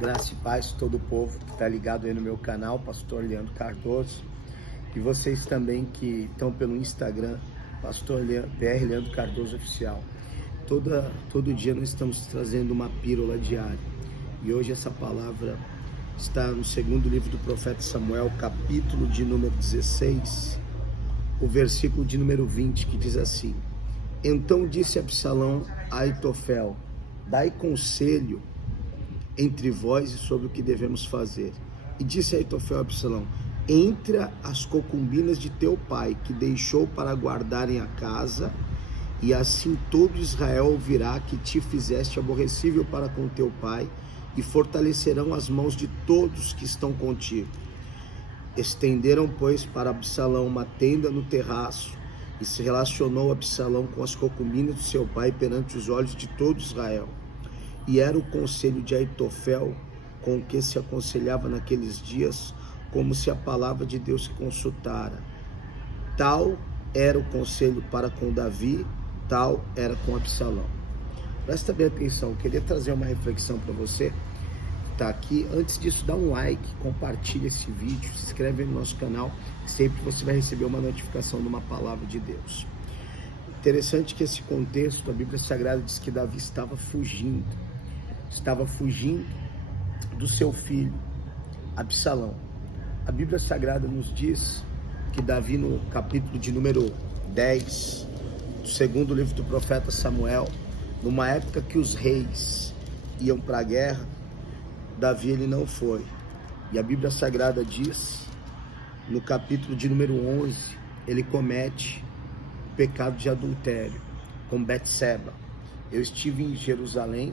Graça e paz todo o povo que está ligado aí no meu canal, Pastor Leandro Cardoso. E vocês também que estão pelo Instagram, PR Leandro Cardoso Oficial. Todo dia nós estamos trazendo uma pílula diária. E hoje essa palavra está no segundo livro do profeta Samuel, capítulo de número 16, o versículo de número 20, que diz assim: Então disse Absalão a Aitofel: Dai conselho entre vós e sobre o que devemos fazer. E disse Aitofel a Absalão: Entra as concubinas de teu pai, que deixou para guardarem a casa, e assim todo Israel ouvirá que te fizeste aborrecível para com teu pai, e fortalecerão as mãos de todos que estão contigo. Estenderam, pois, para Absalão uma tenda no terraço, e se relacionou Absalão com as concubinas de seu pai perante os olhos de todo Israel. E era o conselho de Aitofel com o que se aconselhava naqueles dias, como se a palavra de Deus se consultara. Tal era o conselho para com Davi, tal era com Absalão. Presta bem atenção, eu queria trazer uma reflexão para você que está aqui. Antes disso, dá um like, compartilha esse vídeo, se inscreve no nosso canal, sempre você vai receber uma notificação de uma palavra de Deus. Interessante que esse contexto, a Bíblia Sagrada diz que Davi estava fugindo do seu filho Absalão. A Bíblia Sagrada nos diz que Davi, no capítulo de número 10 do segundo livro do profeta Samuel, numa época que os reis iam para a guerra, Davi ele não foi. E a Bíblia Sagrada diz, no capítulo de número 11, ele comete o pecado de adultério com Betseba. Eu estive em Jerusalém,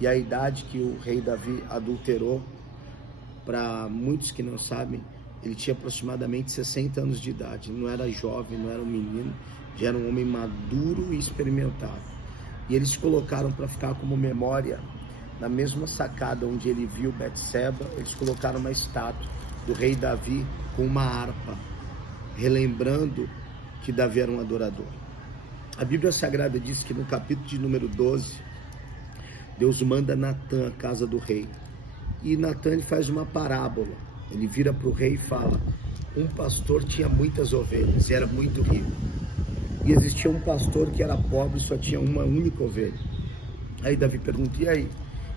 e a idade que o rei Davi adulterou, para muitos que não sabem, ele tinha aproximadamente 60 anos de idade. Ele não era jovem, não era um menino, já era um homem maduro e experimentado. E eles colocaram para ficar como memória, na mesma sacada onde ele viu Betseba, eles colocaram uma estátua do rei Davi com uma harpa, relembrando que Davi era um adorador. A Bíblia Sagrada diz que no capítulo de número 12, Deus manda Natã à casa do rei. E Natã ele faz uma parábola. Ele vira para o rei e fala: um pastor tinha muitas ovelhas e era muito rico. E existia um pastor que era pobre e só tinha uma única ovelha. Aí Davi pergunta: e aí?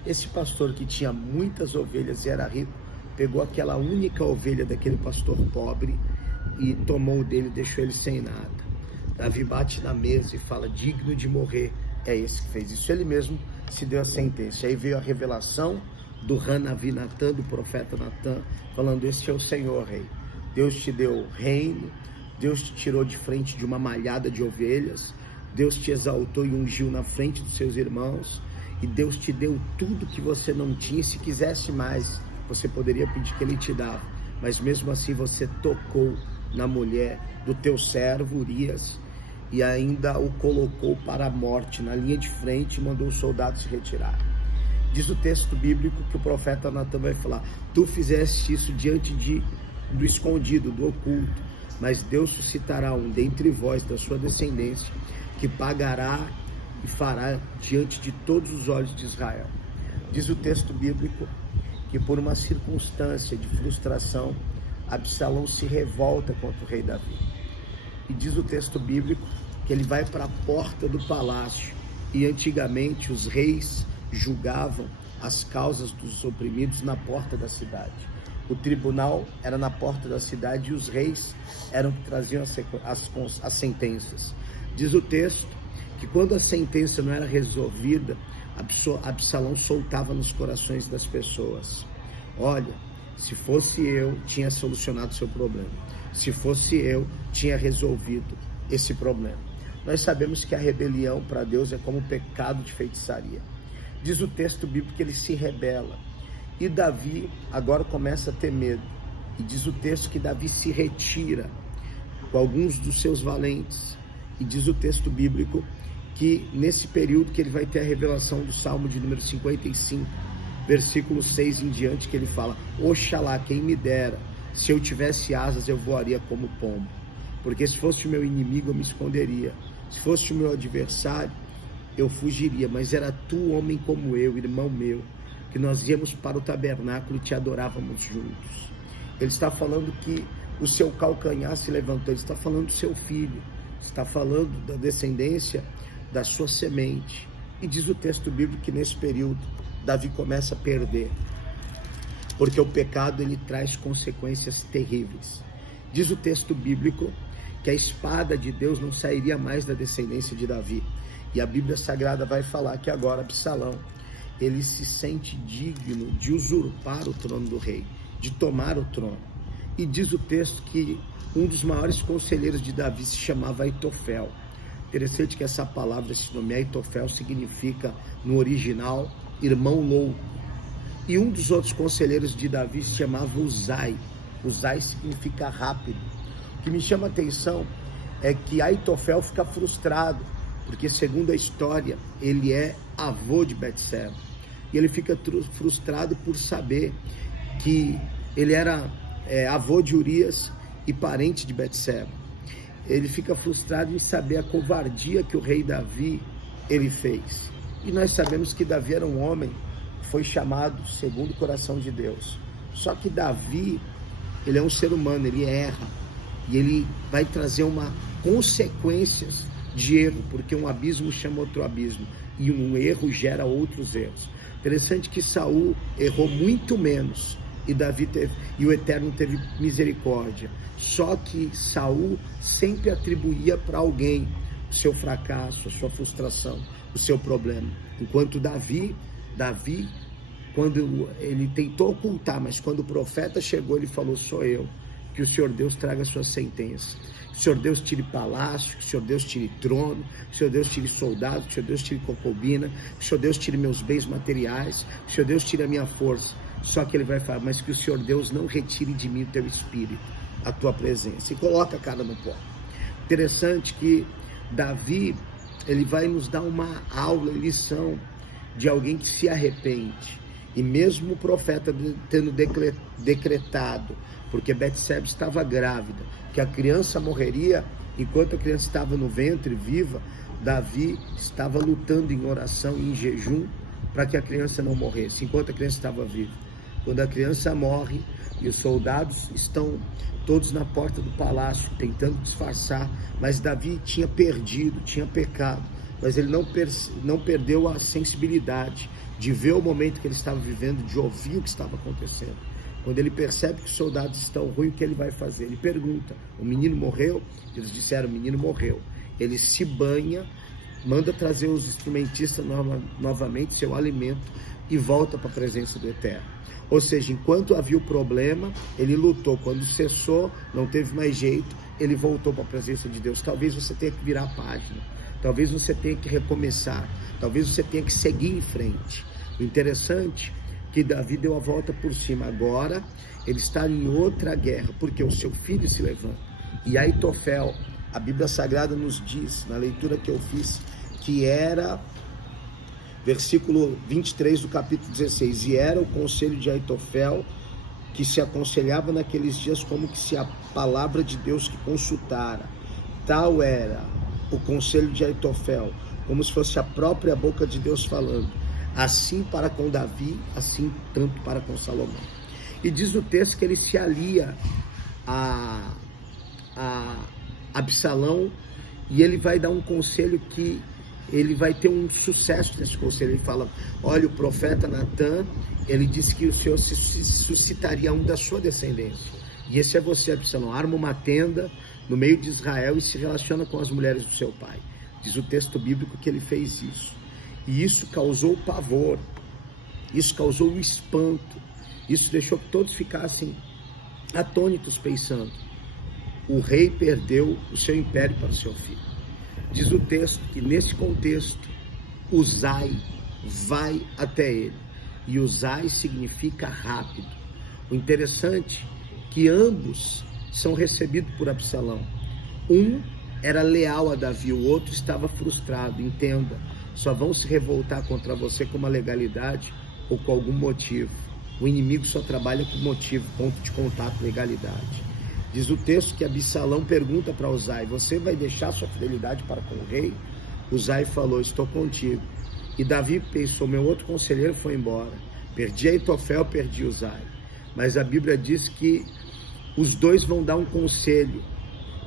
Esse pastor que tinha muitas ovelhas e era rico, pegou aquela única ovelha daquele pastor pobre e tomou o dele e deixou ele sem nada. Davi bate na mesa e fala: digno de morrer é esse que fez isso. Ele mesmo se deu a sentença. Aí veio a revelação do Hanavi Natã, do profeta Natã, falando: este é o Senhor, rei. Deus te deu reino, Deus te tirou de frente de uma malhada de ovelhas, Deus te exaltou e ungiu na frente dos seus irmãos, e Deus te deu tudo que você não tinha. Se quisesse mais, você poderia pedir que Ele te dava, mas mesmo assim você tocou na mulher do teu servo Urias, e ainda o colocou para a morte, na linha de frente, e mandou os soldados se retirar. Diz o texto bíblico que o profeta Natã vai falar: tu fizeste isso diante do escondido, do oculto, mas Deus suscitará um dentre vós, da sua descendência, que pagará e fará diante de todos os olhos de Israel. Diz o texto bíblico que por uma circunstância de frustração, Absalão se revolta contra o rei Davi. E diz o texto bíblico que ele vai para a porta do palácio. E antigamente os reis julgavam as causas dos oprimidos na porta da cidade. O tribunal era na porta da cidade e os reis eram que traziam as sentenças. Diz o texto que quando a sentença não era resolvida, Absalão soltava nos corações das pessoas: olha, se fosse eu, tinha solucionado seu problema. Se fosse eu, tinha resolvido esse problema. Nós sabemos que a rebelião para Deus é como o pecado de feitiçaria. Diz o texto bíblico que ele se rebela. E Davi agora começa a ter medo. E diz o texto que Davi se retira com alguns dos seus valentes. E diz o texto bíblico que nesse período que ele vai ter a revelação do Salmo de número 55, versículo 6 em diante, que ele fala: oxalá, quem me dera, se eu tivesse asas eu voaria como pombo. Porque se fosse o meu inimigo eu me esconderia, se fosse o meu adversário eu fugiria, mas era tu, homem como eu, irmão meu, que nós íamos para o tabernáculo e te adorávamos juntos. Ele está falando que o seu calcanhar se levantou, ele está falando do seu filho, está falando da descendência da sua semente. E diz o texto bíblico que nesse período Davi começa a perder, porque o pecado ele traz consequências terríveis. Diz o texto bíblico que a espada de Deus não sairia mais da descendência de Davi. E a Bíblia Sagrada vai falar que agora Absalão, ele se sente digno de usurpar o trono do rei, de tomar o trono. E diz o texto que um dos maiores conselheiros de Davi se chamava Aitofel. Interessante que essa palavra, esse nome Aitofel, significa no original irmão louco. E um dos outros conselheiros de Davi se chamava Uzai. Uzai significa rápido. O que me chama a atenção é que Aitofel fica frustrado, porque segundo a história, ele é avô de Betseba. E ele fica frustrado por saber que ele era avô de Urias e parente de Betseba. Ele fica frustrado em saber a covardia que o rei Davi ele fez. E nós sabemos que Davi era um homem que foi chamado segundo o coração de Deus. Só que Davi, ele é um ser humano, ele erra. E ele vai trazer consequências de erro, porque um abismo chama outro abismo. E um erro gera outros erros. Interessante que Saul errou muito menos e o Eterno teve misericórdia. Só que Saul sempre atribuía para alguém o seu fracasso, a sua frustração, o seu problema. Enquanto Davi, quando ele tentou ocultar, mas quando o profeta chegou, ele falou: sou eu. Que o Senhor Deus traga a sua sentença. Que o Senhor Deus tire palácio, que o Senhor Deus tire trono, que o Senhor Deus tire soldado, que o Senhor Deus tire concubina, que o Senhor Deus tire meus bens materiais, que o Senhor Deus tire a minha força. Só que ele vai falar: mas que o Senhor Deus não retire de mim o teu espírito, a tua presença. E coloca a cara no pó. Interessante que Davi, ele vai nos dar uma aula, lição de alguém que se arrepende. E mesmo o profeta tendo decretado, porque Betseba estava grávida, que a criança morreria, enquanto a criança estava no ventre viva, Davi estava lutando em oração e em jejum para que a criança não morresse, enquanto a criança estava viva. Quando a criança morre e os soldados estão todos na porta do palácio tentando disfarçar, mas Davi tinha perdido, tinha pecado, mas ele não perdeu a sensibilidade de ver o momento que ele estava vivendo, de ouvir o que estava acontecendo. Quando ele percebe que os soldados estão ruins, o que ele vai fazer? Ele pergunta: o menino morreu? Eles disseram: o menino morreu. Ele se banha, manda trazer os instrumentistas novamente, seu alimento, e volta para a presença do Eterno. Ou seja, enquanto havia o problema, ele lutou. Quando cessou, não teve mais jeito, ele voltou para a presença de Deus. Talvez você tenha que virar a página, talvez você tenha que recomeçar, talvez você tenha que seguir em frente. O interessante é que Davi deu a volta por cima. Agora ele está em outra guerra, porque o seu filho se levanta. E Aitofel, a Bíblia Sagrada nos diz, na leitura que eu fiz, que era versículo 23 do capítulo 16, e era o conselho de Aitofel que se aconselhava naqueles dias como que se a palavra de Deus que consultara. Tal era o conselho de Aitofel, como se fosse a própria boca de Deus falando, assim para com Davi, assim tanto para com Salomão. E diz o texto que ele se alia a Absalão, e ele vai dar um conselho que ele vai ter um sucesso nesse conselho. Ele fala: olha, o profeta Natan, ele disse que o Senhor se suscitaria um da sua descendência, e esse é você, Absalão. Arma uma tenda no meio de Israel e se relaciona com as mulheres do seu pai. Diz o texto bíblico que ele fez isso, e isso causou pavor, isso causou um espanto, isso deixou que todos ficassem atônitos, pensando: o rei perdeu o seu império para o seu filho. Diz o texto que nesse contexto Uzai vai até ele, e Uzai significa rápido. O interessante é que ambos são recebidos por Absalão. Um era leal a Davi, o outro estava frustrado. Entenda, só vão se revoltar contra você com uma legalidade ou com algum motivo. O inimigo só trabalha com motivo, ponto de contato, legalidade. Diz o texto que Absalão pergunta para Uzai: você vai deixar sua fidelidade para com o rei? Uzai falou: estou contigo. E Davi pensou: meu outro conselheiro foi embora, Perdi Aitofel, perdi Uzai. Mas a Bíblia diz que os dois vão dar um conselho.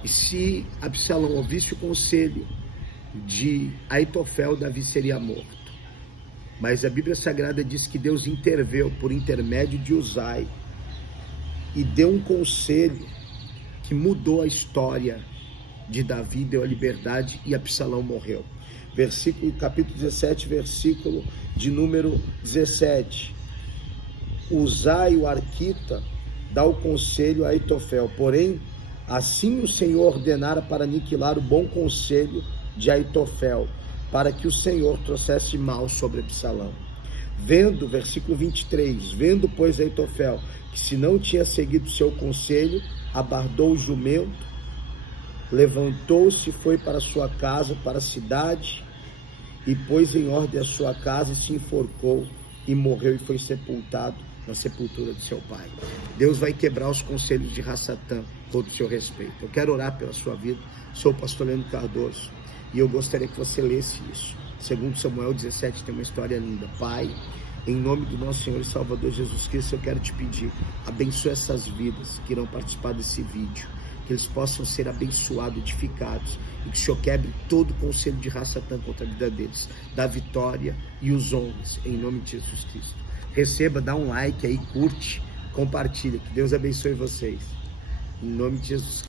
E se Absalão ouvisse o conselho de Aitofel, Davi seria morto. Mas a Bíblia Sagrada diz que Deus interveio por intermédio de Uzai e deu um conselho que mudou a história de Davi, deu a liberdade e Absalão morreu. Capítulo 17, versículo de número 17. Uzai, o arquita, dá o conselho a Aitofel, porém, assim o Senhor ordenara para aniquilar o bom conselho de Aitofel, para que o Senhor trouxesse mal sobre Absalão. Versículo 23, vendo, pois, Aitofel, que se não tinha seguido seu conselho, abardou o jumento, levantou-se, foi para sua casa, para a cidade, e pôs em ordem a sua casa, e se enforcou, e morreu, e foi sepultado na sepultura de seu pai. Deus vai quebrar os conselhos de Rassatã, todo o seu respeito. Eu quero orar pela sua vida. Sou o pastor Leandro Cardoso, e eu gostaria que você lesse isso. Segundo Samuel 17 tem uma história linda. Pai, em nome do nosso Senhor e Salvador Jesus Cristo, eu quero te pedir, abençoe essas vidas que irão participar desse vídeo, que eles possam ser abençoados, edificados, e que o Senhor quebre todo o conselho de Rassatã contra a vida deles, dá vitória e os honres, em nome de Jesus Cristo. Receba, dá um like aí, curte, compartilha, que Deus abençoe vocês, em nome de Jesus Cristo.